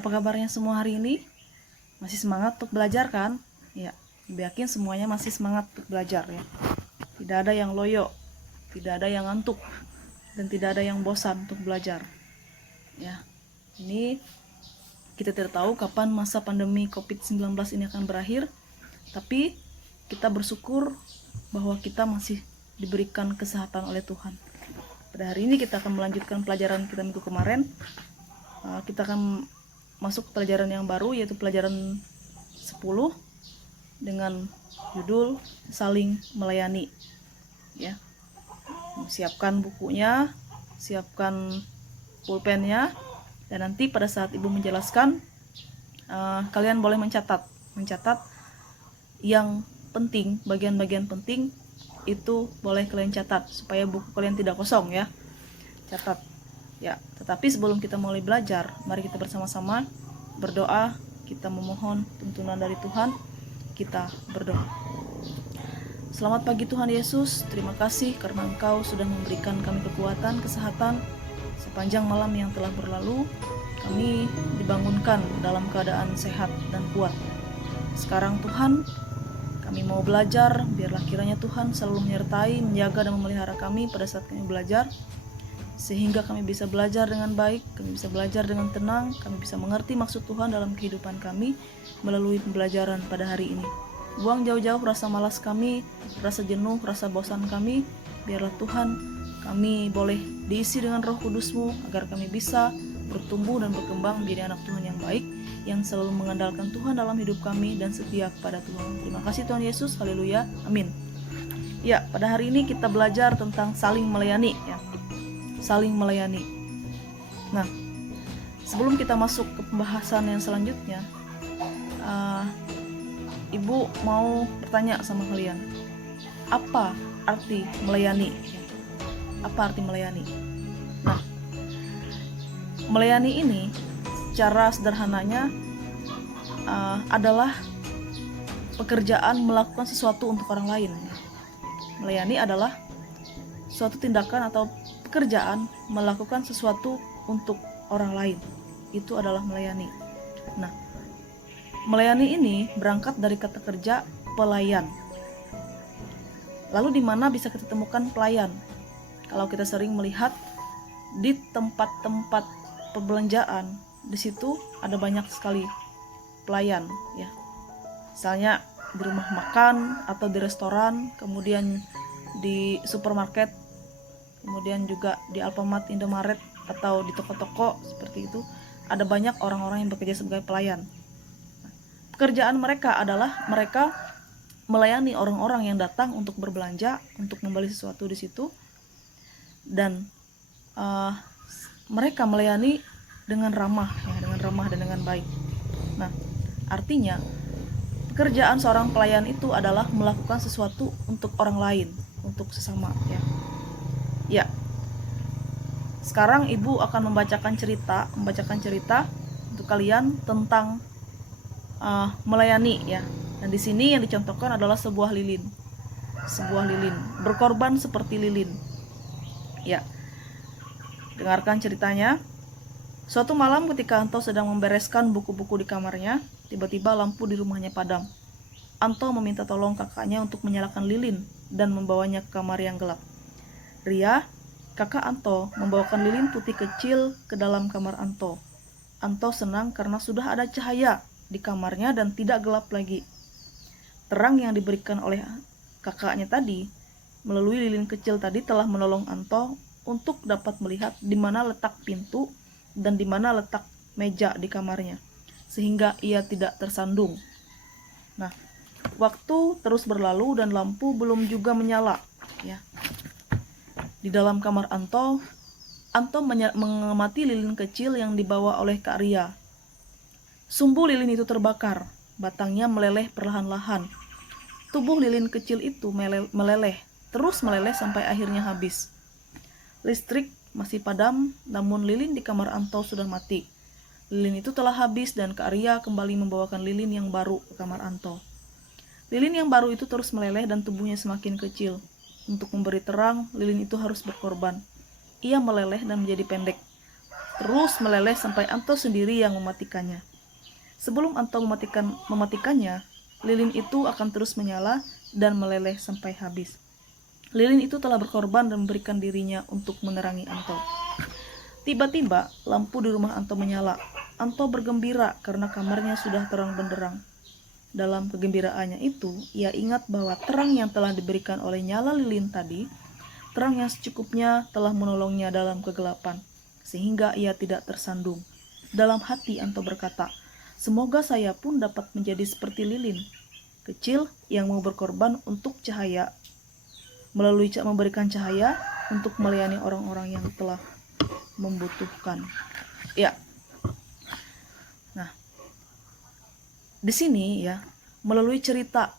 Apa kabarnya semua hari ini? Masih semangat untuk belajar kan? Ya, yakin semuanya masih semangat untuk belajar ya. Tidak ada yang loyo, tidak ada yang ngantuk, dan tidak ada yang bosan untuk belajar. Ya, ini kita tidak tahu kapan masa pandemi COVID-19 ini akan berakhir, tapi kita bersyukur bahwa kita masih diberikan kesehatan oleh Tuhan. Pada hari ini kita akan melanjutkan pelajaran kita minggu kemarin. Kita akan masuk ke pelajaran yang baru, yaitu pelajaran 10 dengan judul saling melayani. Ya, siapkan bukunya, siapkan pulpennya, dan nanti pada saat ibu menjelaskan, kalian boleh mencatat yang penting, bagian-bagian penting itu boleh kalian catat supaya buku kalian tidak kosong ya. Catat. Ya, tetapi sebelum kita mulai belajar, mari kita bersama-sama berdoa, kita memohon tuntunan dari Tuhan, kita berdoa. Selamat pagi Tuhan Yesus, terima kasih karena Engkau sudah memberikan kami kekuatan, kesehatan sepanjang malam yang telah berlalu. Kami dibangunkan dalam keadaan sehat dan kuat. Sekarang Tuhan, kami mau belajar, biarlah kiranya Tuhan selalu menyertai, menjaga dan memelihara kami pada saat kami belajar, sehingga kami bisa belajar dengan baik, kami bisa belajar dengan tenang, kami bisa mengerti maksud Tuhan dalam kehidupan kami melalui pembelajaran pada hari ini. Buang jauh-jauh rasa malas kami, rasa jenuh, rasa bosan kami. Biarlah Tuhan, kami boleh diisi dengan Roh Kudus-Mu agar kami bisa bertumbuh dan berkembang menjadi anak Tuhan yang baik, yang selalu mengandalkan Tuhan dalam hidup kami dan setia kepada Tuhan. Terima kasih Tuhan Yesus, haleluya, amin. Ya, pada hari ini kita belajar tentang saling melayani ya. Saling melayani. Nah, sebelum kita masuk ke pembahasan yang selanjutnya, Ibu mau bertanya sama kalian, apa arti melayani? Apa arti melayani? Nah, melayani ini secara sederhananya adalah pekerjaan melakukan sesuatu untuk orang lain. Melayani adalah suatu tindakan atau pekerjaan melakukan sesuatu untuk orang lain. Itu adalah melayani. Nah, melayani ini berangkat dari kata kerja pelayan. Lalu di mana bisa kita temukan pelayan? Kalau kita sering melihat di tempat-tempat perbelanjaan, di situ ada banyak sekali pelayan ya. Misalnya di rumah makan atau di restoran, kemudian di supermarket, kemudian juga di Alfamart, Indomaret, atau di toko-toko seperti itu, ada banyak orang-orang yang bekerja sebagai pelayan. Pekerjaan mereka adalah mereka melayani orang-orang yang datang untuk berbelanja, untuk membeli sesuatu di situ, dan mereka melayani dengan ramah, ya, dengan ramah dan dengan baik. Nah, artinya pekerjaan seorang pelayan itu adalah melakukan sesuatu untuk orang lain, untuk sesama ya. Ya. Sekarang Ibu akan membacakan cerita untuk kalian tentang melayani ya. Dan di sini yang dicontohkan adalah sebuah lilin. Berkorban seperti lilin. Ya. Dengarkan ceritanya. Suatu malam ketika Anto sedang membereskan buku-buku di kamarnya, tiba-tiba lampu di rumahnya padam. Anto meminta tolong kakaknya untuk menyalakan lilin dan membawanya ke kamar yang gelap. Ria, kakak Anto, membawakan lilin putih kecil ke dalam kamar Anto. Anto senang karena sudah ada cahaya di kamarnya dan tidak gelap lagi. Terang yang diberikan oleh kakaknya tadi melalui lilin kecil tadi telah menolong Anto untuk dapat melihat di mana letak pintu dan di mana letak meja di kamarnya, sehingga ia tidak tersandung. Nah, waktu terus berlalu dan lampu belum juga menyala ya. Di dalam kamar Anto mengamati lilin kecil yang dibawa oleh Kak Ria. Sumbu lilin itu terbakar, batangnya meleleh perlahan-lahan. Tubuh lilin kecil itu terus meleleh sampai akhirnya habis. Listrik masih padam, namun lilin di kamar Anto sudah mati. Lilin itu telah habis dan Kak Ria kembali membawakan lilin yang baru ke kamar Anto. Lilin yang baru itu terus meleleh dan tubuhnya semakin kecil. Untuk memberi terang, lilin itu harus berkorban. Ia meleleh dan menjadi pendek. terus meleleh sampai Anto sendiri yang mematikannya. Sebelum Anto mematikannya, lilin itu akan terus menyala dan meleleh sampai habis. Lilin itu telah berkorban dan memberikan dirinya untuk menerangi Anto. Tiba-tiba lampu di rumah Anto menyala. Anto bergembira karena kamarnya sudah terang benderang. Dalam kegembiraannya itu, ia ingat bahwa terang yang telah diberikan oleh nyala lilin tadi, terang yang secukupnya telah menolongnya dalam kegelapan, sehingga ia tidak tersandung. Dalam hati Anto berkata, semoga saya pun dapat menjadi seperti lilin kecil yang mau berkorban untuk cahaya, memberikan cahaya untuk melayani orang-orang yang telah membutuhkan. Ya. Nah, di sini ya, melalui cerita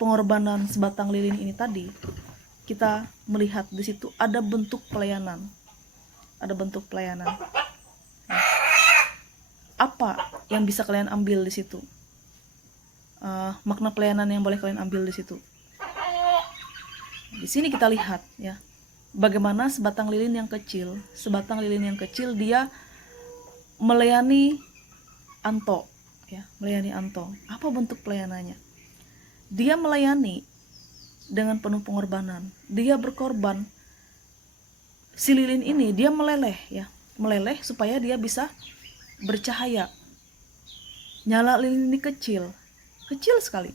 pengorbanan sebatang lilin ini tadi, kita melihat di situ ada bentuk pelayanan. Ada bentuk pelayanan. Nah, apa yang bisa kalian ambil di situ? Makna pelayanan yang boleh kalian ambil di situ. Di sini kita lihat ya, bagaimana sebatang lilin yang kecil dia melayani Anto, ya, melayani Anto. Apa bentuk pelayanannya? Dia melayani dengan penuh pengorbanan. Dia berkorban. Si lilin ini dia meleleh meleleh supaya dia bisa bercahaya. Nyala lilin ini kecil sekali,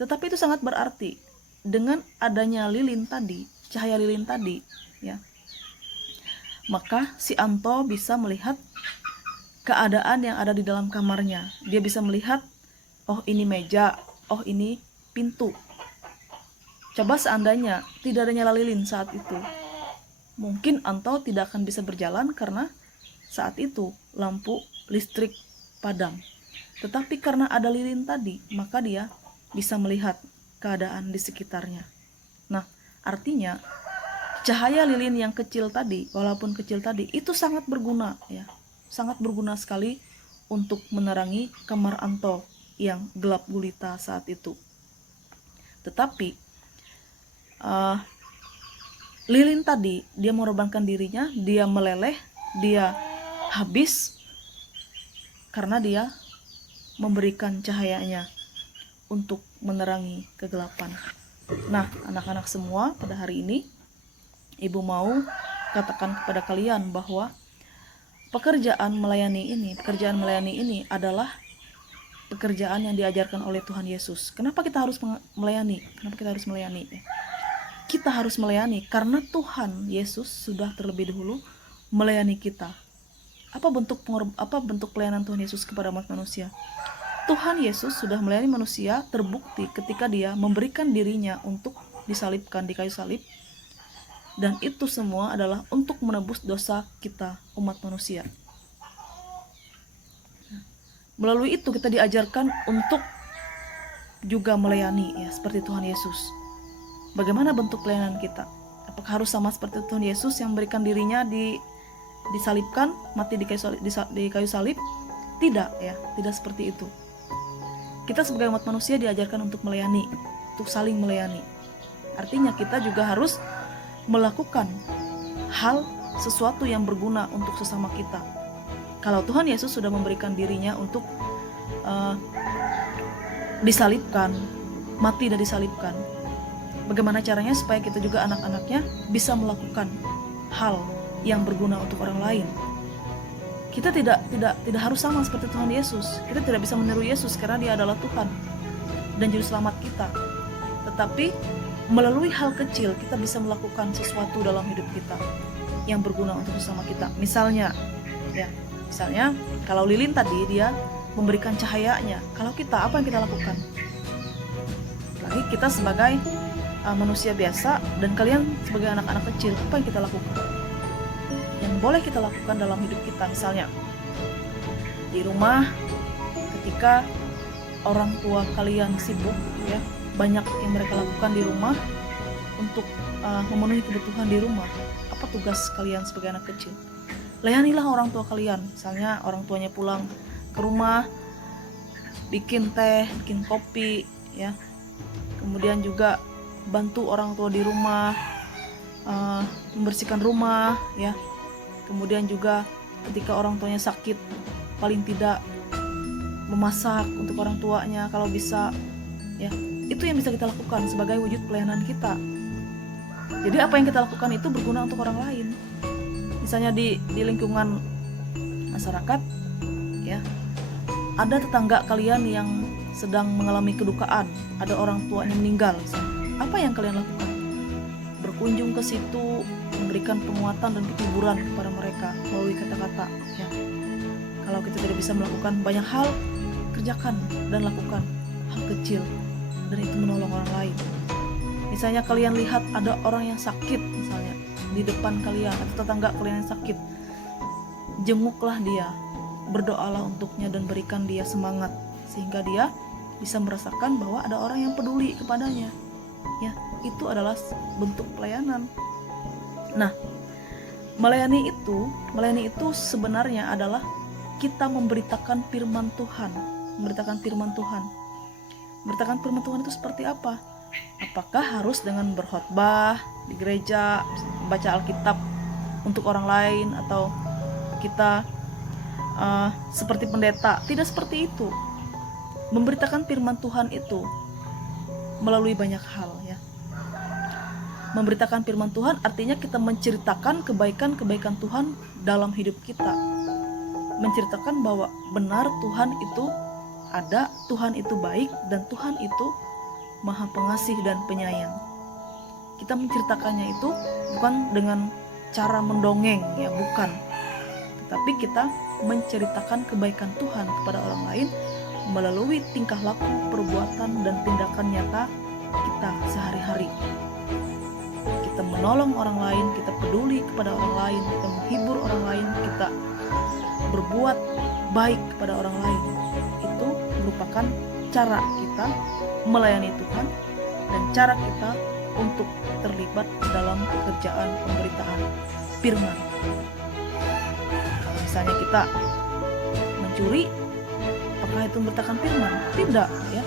tetapi itu sangat berarti. Dengan adanya lilin tadi, cahaya lilin tadi, ya, maka si Anto bisa melihat keadaan yang ada di dalam kamarnya. Dia bisa melihat, oh ini meja, oh ini pintu. Coba seandainya tidak ada nyala lilin saat itu, mungkin Anto tidak akan bisa berjalan karena saat itu lampu listrik padam. Tetapi karena ada lilin tadi, maka dia bisa melihat keadaan di sekitarnya. Nah, artinya cahaya lilin yang kecil tadi, walaupun kecil tadi, itu sangat berguna ya. Sangat berguna sekali untuk menerangi kamar Anto yang gelap gulita saat itu. Tetapi lilin tadi, dia mengorbankan dirinya, dia meleleh, dia habis karena dia memberikan cahayanya untuk menerangi kegelapan. Nah, anak-anak semua, pada hari ini Ibu mau katakan kepada kalian bahwa pekerjaan melayani ini adalah pekerjaan yang diajarkan oleh Tuhan Yesus. Kenapa kita harus melayani? Kita harus melayani karena Tuhan Yesus sudah terlebih dahulu melayani kita. Apa bentuk pelayanan Tuhan Yesus kepada umat manusia? Tuhan Yesus sudah melayani manusia, terbukti ketika dia memberikan dirinya untuk disalibkan di kayu salib, dan itu semua adalah untuk menebus dosa kita, umat manusia. Melalui itu kita diajarkan untuk juga melayani, ya, seperti Tuhan Yesus. Bagaimana bentuk pelayanan kita? Apakah harus sama seperti Tuhan Yesus yang memberikan dirinya disalibkan, mati di kayu salib? Tidak, ya, tidak seperti itu. Kita sebagai umat manusia diajarkan untuk melayani, untuk saling melayani. Artinya kita juga harus melakukan sesuatu yang berguna untuk sesama kita. Kalau Tuhan Yesus sudah memberikan dirinya untuk disalibkan, mati dan disalibkan, bagaimana caranya supaya kita juga anak-anaknya bisa melakukan hal yang berguna untuk orang lain? Kita tidak harus sama seperti Tuhan Yesus. Kita tidak bisa meniru Yesus karena dia adalah Tuhan dan juru selamat kita. Tetapi melalui hal kecil kita bisa melakukan sesuatu dalam hidup kita yang berguna untuk sesama kita. Misalnya kalau lilin tadi dia memberikan cahayanya. Kalau kita, apa yang kita lakukan? Lagi kita sebagai manusia biasa dan kalian sebagai anak-anak kecil, apa yang kita lakukan? Yang boleh kita lakukan dalam hidup kita, misalnya di rumah, ketika orang tua kalian sibuk, ya, banyak yang mereka lakukan di rumah untuk memenuhi kebutuhan di rumah. Apa tugas kalian sebagai anak kecil? Layanilah orang tua kalian. Misalnya orang tuanya pulang ke rumah, bikin teh, bikin kopi, ya. Kemudian juga bantu orang tua di rumah, membersihkan rumah, ya. Kemudian juga ketika orang tuanya sakit, paling tidak memasak untuk orang tuanya kalau bisa, ya. Itu yang bisa kita lakukan sebagai wujud pelayanan kita. Jadi apa yang kita lakukan itu berguna untuk orang lain. Misalnya di lingkungan masyarakat, ya, ada tetangga kalian yang sedang mengalami kedukaan, ada orang tuanya meninggal, misalnya. Apa yang kalian lakukan? Berkunjung ke situ, memberikan penguatan dan hiburan kepada mereka melalui kata-kata, ya. Kalau kita tidak bisa melakukan banyak hal, kerjakan dan lakukan hal kecil, dan itu menolong orang lain. Misalnya kalian lihat ada orang yang sakit, misalnya di depan kalian atau tetangga kalian yang sakit, jenguklah dia, berdoalah untuknya dan berikan dia semangat sehingga dia bisa merasakan bahwa ada orang yang peduli kepadanya. Ya, itu adalah bentuk pelayanan. Nah, melayani itu sebenarnya adalah kita memberitakan firman Tuhan. Memberitakan firman Tuhan itu seperti apa? Apakah harus dengan berkhotbah di gereja, baca Alkitab untuk orang lain, atau kita seperti pendeta? Tidak seperti itu. Memberitakan firman Tuhan itu melalui banyak hal, ya. Memberitakan firman Tuhan artinya kita menceritakan kebaikan-kebaikan Tuhan dalam hidup kita. Menceritakan bahwa benar Tuhan itu ada, Tuhan itu baik, dan Tuhan itu Maha Pengasih dan Penyayang. Kita menceritakannya itu bukan dengan cara mendongeng, ya, bukan. Tetapi kita menceritakan kebaikan Tuhan kepada orang lain melalui tingkah laku, perbuatan, dan tindakan nyata kita sehari-hari. Kita menolong orang lain, kita peduli kepada orang lain, kita menghibur orang lain, kita berbuat baik kepada orang lain. Itu merupakan cara kita melayani Tuhan dan cara kita untuk terlibat dalam pekerjaan pemberitaan firman. Misalnya kita mencuri, apakah itu memberitakan firman? Tidak, ya.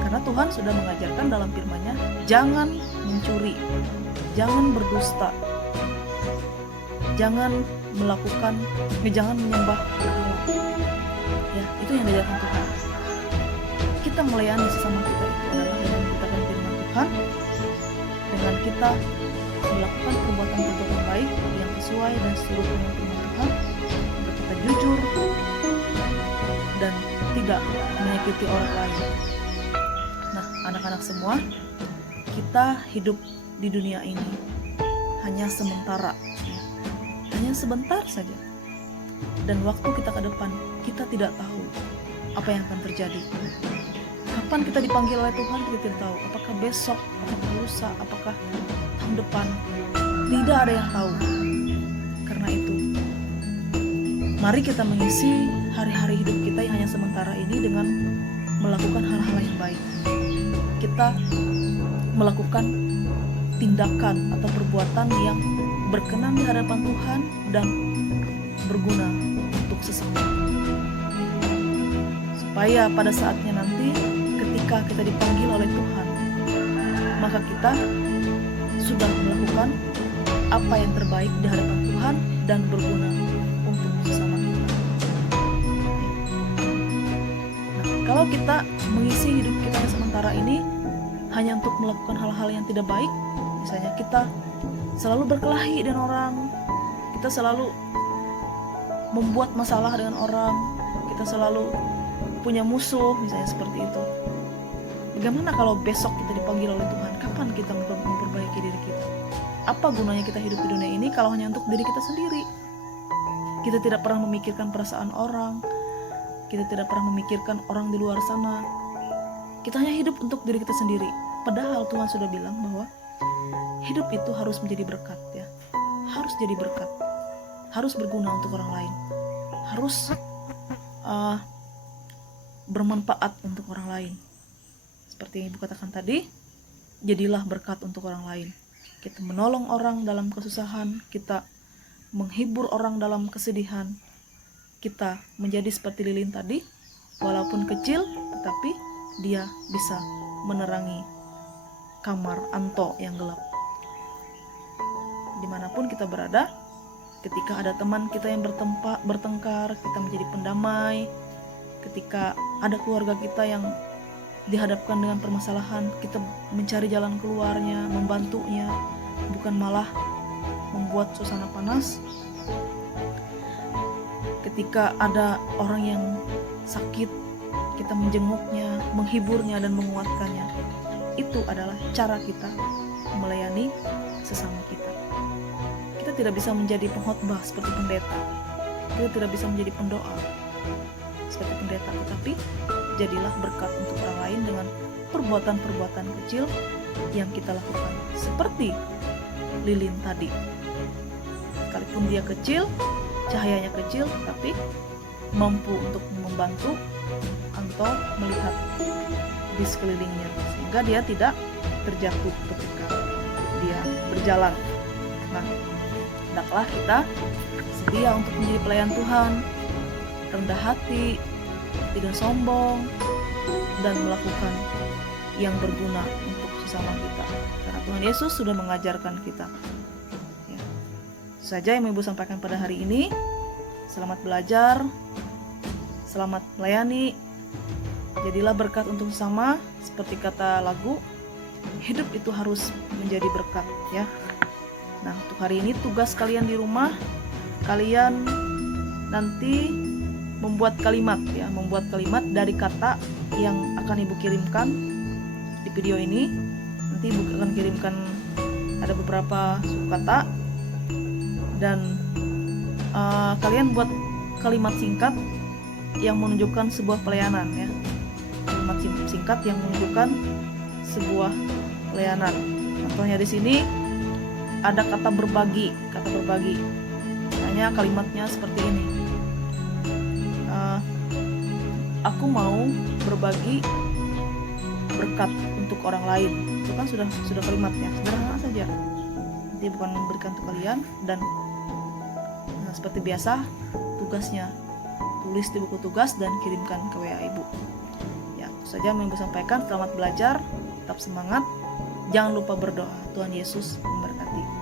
Karena Tuhan sudah mengajarkan dalam firman-Nya, jangan mencuri, jangan berdusta, jangan menyembah berhala. Ya, itu yang diajarkan Tuhan. Kita melayani sesama kita itu adalah dengan memberitakan firman Tuhan, dengan kita melakukan perbuatan-perbuatan baik yang sesuai dan seturut dengan firman Tuhan, untuk kita jujur dan tidak menyakiti orang lain. Nah, anak-anak semua, kita hidup di dunia ini hanya sementara, hanya sebentar saja. Dan waktu kita ke depan, kita tidak tahu apa yang akan terjadi. Kapan kita dipanggil oleh Tuhan, kita tidak tahu. Apakah besok, apakah lusa, apakah tahun depan, tidak ada yang tahu. Karena itu, mari kita mengisi hari-hari hidup kita yang hanya sementara ini dengan melakukan hal-hal yang baik. Kita melakukan tindakan atau perbuatan yang berkenan di hadapan Tuhan dan berguna untuk sesama. Supaya pada saatnya nanti ketika kita dipanggil oleh Tuhan, maka kita sudah melakukan apa yang terbaik di hadapan Tuhan dan berguna untuk sesama kita. Nah, kalau kita mengisi hidup kita yang sementara ini hanya untuk melakukan hal-hal yang tidak baik, misalnya kita selalu berkelahi dengan orang, kita selalu membuat masalah dengan orang, kita selalu punya musuh, misalnya seperti itu. Bagaimana kalau besok kita dipanggil oleh Tuhan? Kapan kita memperbaiki diri kita? Apa gunanya kita hidup di dunia ini kalau hanya untuk diri kita sendiri? Kita tidak pernah memikirkan perasaan orang, kita tidak pernah memikirkan orang di luar sana. Kita hanya hidup untuk diri kita sendiri. Padahal Tuhan sudah bilang bahwa hidup itu harus menjadi berkat, ya. Harus jadi berkat. Harus berguna untuk orang lain. Harus bermanfaat untuk orang lain. Seperti yang Ibu katakan tadi, jadilah berkat untuk orang lain. Kita menolong orang dalam kesusahan, kita menghibur orang dalam kesedihan. Kita menjadi seperti lilin tadi, walaupun kecil, tetapi dia bisa menerangi kamar Anto yang gelap. Dimanapun kita berada, Ketika ada teman kita yang bertengkar, kita menjadi pendamai. Ketika ada keluarga kita yang dihadapkan dengan permasalahan, kita mencari jalan keluarnya, membantunya, bukan malah membuat suasana panas. Ketika ada orang yang sakit, kita menjenguknya, menghiburnya, dan menguatkannya. Itu adalah cara kita melayani sesama kita. Kita tidak bisa menjadi pengkhotbah seperti pendeta. Kita tidak bisa menjadi pendoa seperti pendeta, tetapi jadilah berkat untuk orang lain dengan perbuatan-perbuatan kecil yang kita lakukan. Seperti lilin tadi. Sekalipun dia kecil, cahayanya kecil, tapi mampu untuk membantu atau melihat di sekelilingnya, sehingga dia tidak terjatuh ketika dia berjalan. Nah, hendaklah kita sedia untuk menjadi pelayan Tuhan, rendah hati, tidak sombong, dan melakukan yang berguna untuk sesama kita, karena Tuhan Yesus sudah mengajarkan kita. Ya. Saja yang Ibu sampaikan pada hari ini. Selamat belajar, selamat melayani, jadilah berkat untuk sesama. Seperti kata lagu, hidup itu harus menjadi berkat, ya. Nah, untuk hari ini tugas kalian di rumah, kalian nanti membuat kalimat, ya, membuat kalimat dari kata yang akan Ibu kirimkan di video ini. Nanti Ibu akan kirimkan ada beberapa suku kata, dan kalian buat kalimat singkat yang menunjukkan sebuah pelayanan, ya. Kalimat singkat yang menunjukkan sebuah pelayanan. Contohnya di sini ada kata berbagi, Misalnya kalimatnya seperti ini. Aku mau berbagi berkat untuk orang lain. Itu kan sudah kalimatnya, sederhana saja. Nanti bukan memberikan untuk kalian, dan seperti biasa tugasnya tulis di buku tugas dan kirimkan ke WA Ibu. Ya, itu saja yang Ibu sampaikan. Selamat belajar, tetap semangat, jangan lupa berdoa. Tuhan Yesus memberkati.